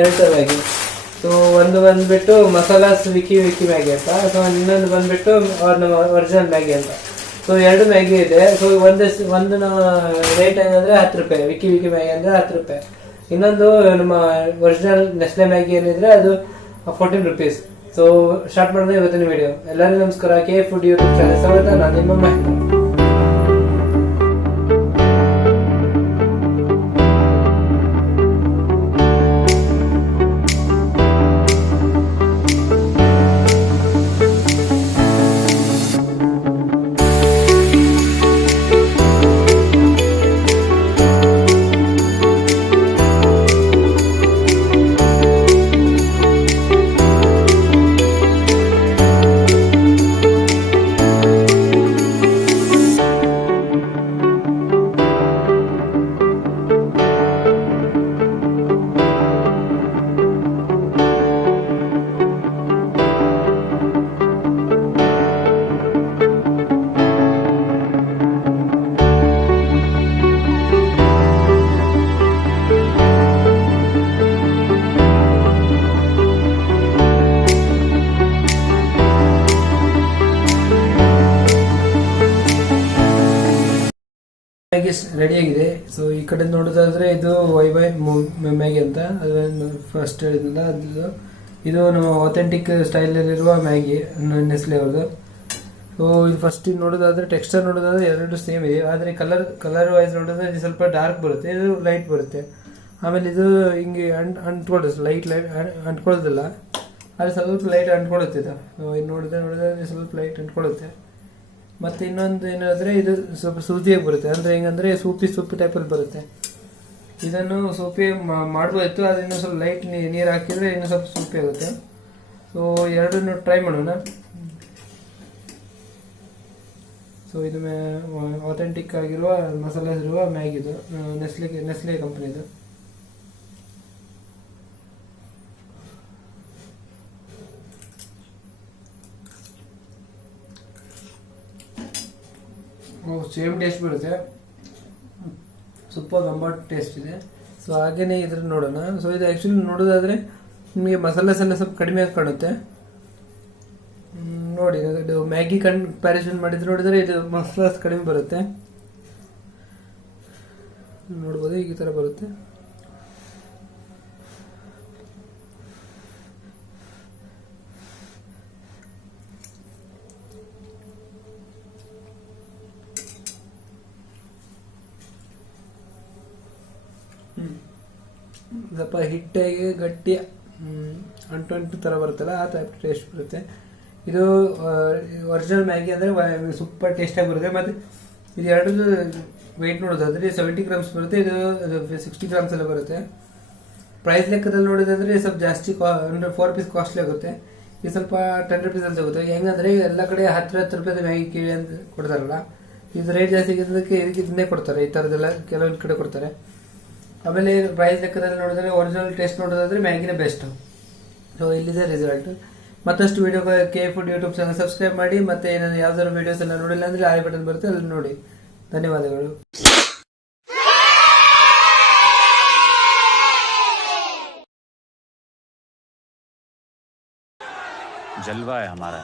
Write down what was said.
ಎರಡು ಥರ Maggi. So ಒಂದು ಬಂದ್ಬಿಟ್ಟು ಮಸಾಲಾಸ್ ವಿಕಿ ಮ್ಯಾಗಿ ಅಂತ, ಸೊ ಇನ್ನೊಂದು ಬಂದ್ಬಿಟ್ಟು ನಮ್ಮ ಒರಿಜಿನಲ್ ಮ್ಯಾಗಿ ಅಂತ. ಸೊ ಎರಡು ಮ್ಯಾಗಿ ಇದೆ. ಸೊ ಒಂದು ರೇಟ್ ಏನಂದ್ರೆ 10 ರೂಪಾಯಿ, ವಿಕಿ ಮ್ಯಾಗಿ ಅಂದ್ರೆ 10 ರೂಪಾಯಿ. ಇನ್ನೊಂದು ನಮ್ಮ ಒರಿಜಿನಲ್ ನೆಸ್ಲೆ ಮ್ಯಾಗಿ ಏನಿದ್ರೆ ಅದು 14 ರುಪೀಸ್. ಸೊ ಸ್ಟಾರ್ಟ್ ಮಾಡಿದ್ರೆ ಇವತ್ತಿನ ವಿಡಿಯೋ. ಎಲ್ಲರಿಗೂ ನಮಸ್ಕಾರ. ಕೆ ಫುಡ್ ಯೂಟ್ಯೂಬ್ ಚಾನಲ್ ಸ್ವಾಗತ. ನಾನು ನಿಮ್ಮ ಮಹೇಂದ್ರ. ಮ್ಯಾಗಿ ರೆಡಿ ಆಗಿದೆ. ಸೊ ಈ ಕಡೆ ನೋಡೋದಾದ್ರೆ ಇದು ವೈ ಮ್ಯಾಗಿ ಅಂತ, ಅದು ಫಸ್ಟ್ ಹೇಳಿದ್ನಲ್ಲ ಅದು. ಇದು ನಮ್ಮ ಅಥೆಂಟಿಕ್ ಸ್ಟೈಲಲ್ಲಿರುವ ಮ್ಯಾಗಿ ನೆಸ್ಲೆ ಅವ್ರದ್ದು. ಸೊ ಇದು ಫಸ್ಟ್ ನೋಡೋದಾದ್ರೆ ಟೆಕ್ಸ್ಚರ್ ನೋಡೋದಾದ್ರೆ ಎರಡು ಸೇಮ್ ಇದೆ, ಆದರೆ ಕಲರ್ ವೈಸ್ ನೋಡೋದ್ರೆ ಇದು ಸ್ವಲ್ಪ ಡಾರ್ಕ್ ಬರುತ್ತೆ, ಇದು ಲೈಟ್ ಬರುತ್ತೆ. ಆಮೇಲೆ ಇದು ಹಿಂಗೆ ಅಂಟ್ಕೊಳ್ಳೋದು ಲೈಟ್ ಅಂಟ್ಕೊಳ್ಳೋದಿಲ್ಲ, ಆದರೆ ಸ್ವಲ್ಪ ಲೈಟ್ ಅಂಟ್ಕೊಳ್ಳುತ್ತೆ. ಇದು ನೋಡಿದ್ರೆ ಸ್ವಲ್ಪ ಲೈಟ್ ಅಂಟ್ಕೊಳ್ಳುತ್ತೆ. ಮತ್ತು ಇನ್ನೊಂದು ಏನಾದರೆ ಇದು ಸ್ವಲ್ಪ ಸೂಜಿಯಾಗಿ ಬರುತ್ತೆ, ಅಂದರೆ ಹೆಂಗಂದರೆ ಸೂಪಿ ಟೈಪಲ್ಲಿ ಬರುತ್ತೆ. ಇದನ್ನು ಸೂಪಿ ಮಾಡ್ಬೋದಿತ್ತು, ಅದು ಇನ್ನೂ ಸ್ವಲ್ಪ ಲೈಟ್ ನೀರು ಹಾಕಿದರೆ ಇನ್ನೂ ಸ್ವಲ್ಪ ಸೂಪಿ ಆಗುತ್ತೆ. ಸೊ ಎರಡನ್ನು ಟ್ರೈ ಮಾಡೋಣ. ಸೊ ಇದು ಅಥೆಂಟಿಕ್ ಆಗಿರುವ ಮಸಾಲೆ ಇರುವ ಮ್ಯಾಗಿದು, ನೆಸ್ಲೆ ಕಂಪ್ನಿದು. ಸೇಮ್ ಟೇಸ್ಟ್ ಬರುತ್ತೆ, ಸೂಪರ್ ಗಂಬಾಟ್ ಟೇಸ್ಟ್ ಇದೆ. ಸೊ ಹಾಗೇನೆ ಇದ್ರ ನೋಡೋಣ. ಸೊ ಇದು ಆ್ಯಕ್ಚುಲಿ ನೋಡೋದಾದ್ರೆ ನಿಮಗೆ ಮಸಾಲೆಸ್ ಎಲ್ಲ ಸ್ವಲ್ಪ ಕಡಿಮೆ ಆಗಿ ಕಾಣುತ್ತೆ. ನೋಡಿ, ಇದು ಮ್ಯಾಗಿ ಕಂಪ್ಯಾರಿಸನ್ ಮಾಡಿದ್ರೆ ನೋಡಿದ್ರೆ ಇದು ಮಸಾಲಾಸ್ ಕಡಿಮೆ ಬರುತ್ತೆ. ನೋಡ್ಬೋದು, ಈ ಥರ ಬರುತ್ತೆ. ಸ್ವಲ್ಪ ಹಿಟ್ಟಿಗೆ ಗಟ್ಟಿ ಅಂಟು ಥರ ಬರುತ್ತಲ್ಲ, ಆ ಟೈಪ್ ಟೇಸ್ಟ್ ಬರುತ್ತೆ. ಇದು ಒರಿಜಿನಲ್ ಮ್ಯಾಗಿ ಅಂದರೆ ಸೂಪರ್ ಟೇಸ್ಟಾಗಿ ಬರುತ್ತೆ. ಮತ್ತು ಇದು ಎರಡು ವೆಯ್ಟ್ ನೋಡೋದಾದ್ರೆ 70 ಗ್ರಾಮ್ಸ್ ಬರುತ್ತೆ, ಇದು 60 ಗ್ರಾಮ್ಸ್ ಎಲ್ಲ ಬರುತ್ತೆ. ಪ್ರೈಸ್ ಲೆಕ್ಕದಲ್ಲಿ ನೋಡೋದಾದ್ರೆ ಸ್ವಲ್ಪ ಜಾಸ್ತಿ, ಅಂದರೆ 4 ರೂಪೀಸ್ ಕಾಸ್ಟ್ಲಿ ಆಗುತ್ತೆ. ಇದು ಸ್ವಲ್ಪ 10 ರೂಪೀಸ್ ಅಂತ ಆಗುತ್ತೆ. ಹೆಂಗಂದ್ರೆ ಎಲ್ಲ ಕಡೆ 10 ರೂಪಾಯಿ ಮ್ಯಾಗಿ ಕೇಳಿ ಅಂತ ಕೊಡ್ತಾರಲ್ಲ, ಇದು ರೇಟ್ ಜಾಸ್ತಿ ಆಗಿದ್ದಕ್ಕೆ ಇದನ್ನೇ ಕೊಡ್ತಾರೆ. ಈ ಥರದ್ದೆಲ್ಲ ಕೆಲವೊಂದು ಕಡೆ ಕೊಡ್ತಾರೆ. ಆಮೇಲೆ ಪ್ರೈಸ್ ಲೆಕ್ಕದಲ್ಲಿ ನೋಡಿದ್ರೆ ಒರಿಜಿನಲ್ ಟೇಸ್ಟ್ ನೋಡೋದಾದ್ರೆ ಮ್ಯಾಗಿನೇ ಬೆಸ್ಟ್. ಸೊ ಇಲ್ಲಿದೆ ರಿಸಲ್ಟ್. ಮತ್ತಷ್ಟು ವಿಡಿಯೋಗೆ ಫುಡ್ ಯೂಟ್ಯೂಬ್ ಚಾನಲ್ ಸಬ್ಸ್ಕ್ರೈಬ್ ಮಾಡಿ. ಮತ್ತೆ ಏನಾದ್ರು ಯಾವ್ದಾದ್ರು ವಿಡಿಯೋಸ್ ಎಲ್ಲ ನೋಡಿಲ್ಲ ಅಂದ್ರೆ ಐ ಬಟನ್ ಬರುತ್ತೆ, ಅಲ್ಲಿ ನೋಡಿ. ಧನ್ಯವಾದಗಳು. जलवा है हमारा।